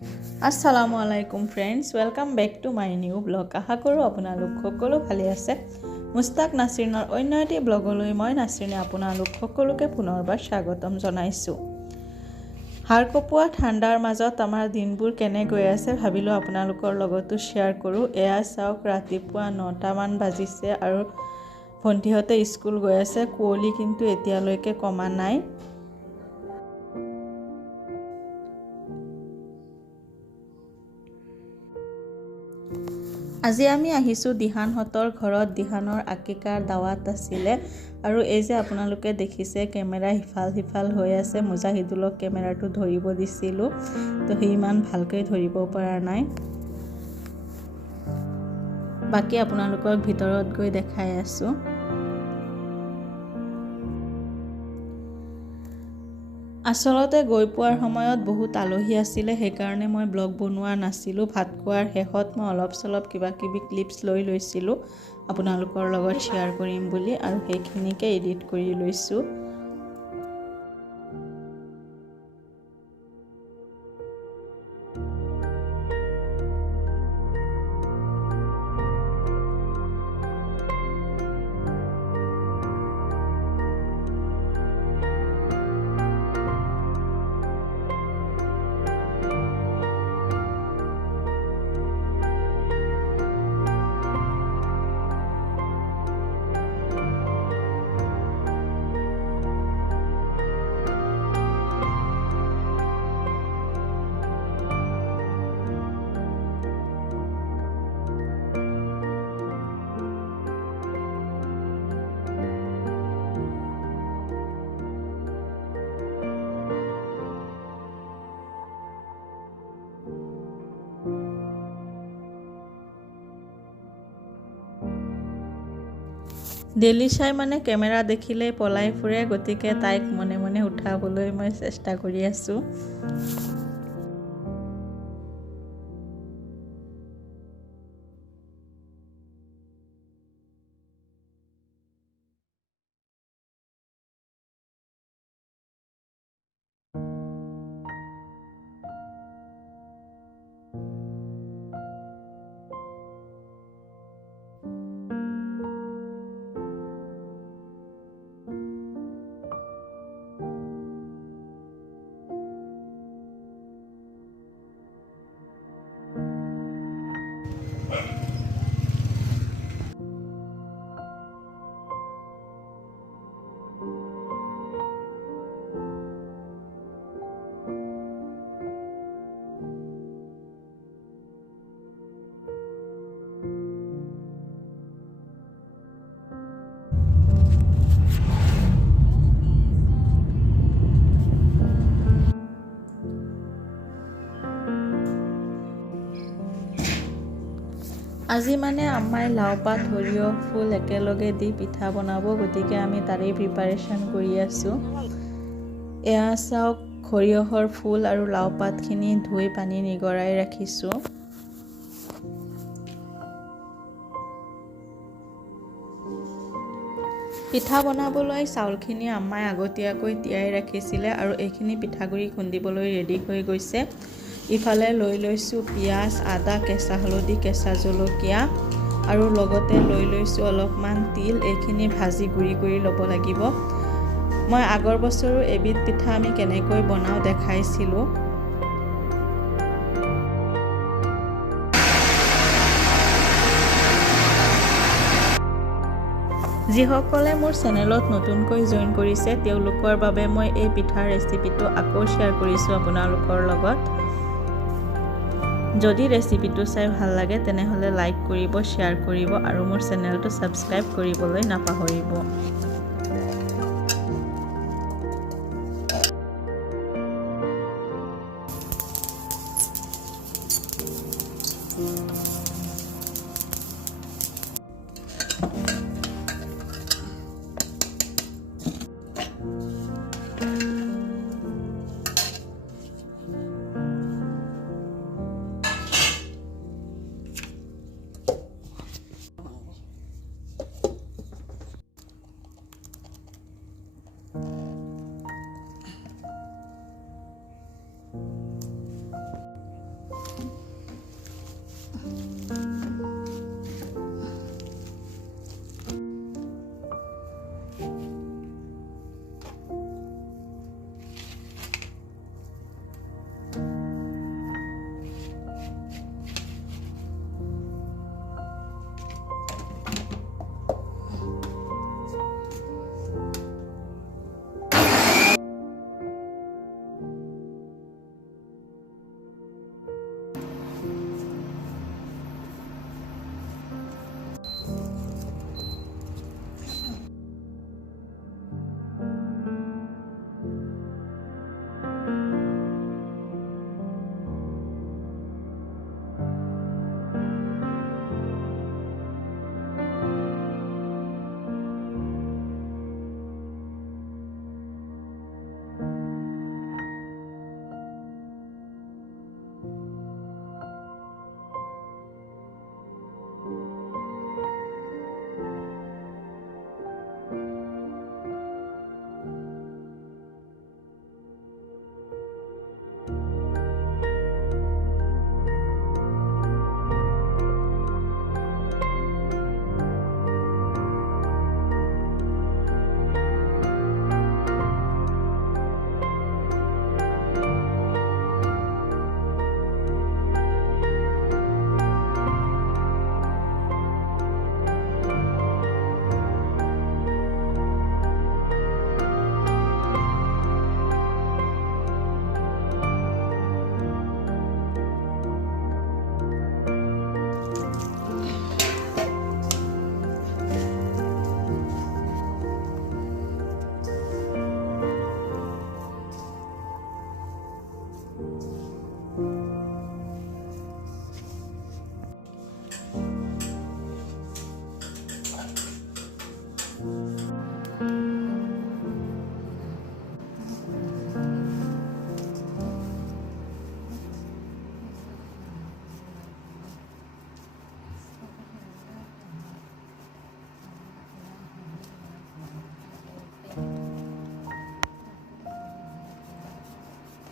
Assalamualaikum friends, welcome back to my new blog. আশা কৰোঁ আপোনালোক সকলো ভালে আছে। মুস্তাক নাছৰিনৰ অন্য এটি ব্লগলৈ মই নাছৰিনে আপোনালোক সকলোকে পুনৰবাৰ স্বাগতম জনাইছোঁ। হাড়কপোৱা ঠাণ্ডাৰ মাজত আমাৰ দিনবোৰ কেনে গৈ আছে ভাবিলোঁ আপোনালোকৰ লগতো শ্বেয়াৰ কৰোঁ। এয়া চাওক ৰাতিপুৱা 9টা মান বাজিছে আৰু ভণ্টিহঁতে স্কুল গৈ আছে। কুঁৱলী কিন্তু এতিয়ালৈকে কমা নাই। আজি আমি আহিছোঁ দিহানহঁতৰ ঘৰত। দিহানৰ আকিকাৰ দাৱাত আছিলে আৰু এই যে আপোনালোকে দেখিছে কেমেৰা সিফাল হৈ আছে। মুজাহিদুলক কেমেৰাটো ধৰিব দিছিলোঁ, তো সি ইমান ভালকৈ ধৰিব পৰা নাই। বাকী আপোনালোকক ভিতৰত গৈ দেখাই আছোঁ। আচলতে গৈ পোৱাৰ সময়ত বহুত আলহী আছিলে, সেইকাৰণে মই ব্লগ বনোৱা নাছিলোঁ। ভাত খোৱাৰ শেষত মই অলপ চলপ কিবা কিবি ক্লিপছ লৈ লৈছিলোঁ আপোনালোকৰ লগত শ্বেয়াৰ কৰিম বুলি, আৰু সেইখিনিকে এডিট কৰি লৈছোঁ। ডেলি চাই মানে কেমেৰা দেখিলেই পলাই ফুৰে, গতিকে তাইক মনে মনে উঠাবলৈ মই চেষ্টা কৰি আছোঁ। আজি মানে আম্মাই লাও পাত সৰিয়হ ফুল একেলগে দি পিঠা বনাব, গতিকে আমি তাৰেই প্ৰিপাৰেশ্যন কৰি আছোঁ। এয়া চাওক সৰিয়হৰ ফুল আৰু লাও পাতখিনি ধুই পানী নিগৰাই ৰাখিছোঁ। পিঠা বনাবলৈ চাউলখিনি আম্মাই আগতীয়াকৈ তিয়াই ৰাখিছিলে আৰু এইখিনি পিঠাগুড়ি খুন্দিবলৈ ৰেডি হৈ গৈছে। ইফালে লৈ লৈছোঁ পিঁয়াজ, আদা, কেঁচা হালধি, কেঁচা জলকীয়া আৰু লগতে লৈ লৈছোঁ অলপমান তিল। এইখিনি ভাজি গুড়ি কৰি ল'ব লাগিব। মই আগৰ বছৰো এবিধ পিঠা আমি কেনেকৈ বনাওঁ দেখাইছিলোঁ। যিসকলে মোৰ চেনেলত নতুনকৈ জইন কৰিছে তেওঁলোকৰ বাবে মই এই পিঠাৰ ৰেচিপিটো আকৌ শ্বেয়াৰ কৰিছোঁ আপোনালোকৰ লগত। যদি ৰেচিপিটো চাই ভাল লাগে তেনেহ'লে লাইক কৰিব, শ্বেয়াৰ কৰিব আৰু মোৰ চেনেলটো ছাবস্ক্ৰাইব কৰিবলৈ নাপাহৰিব।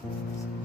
দিয়ক।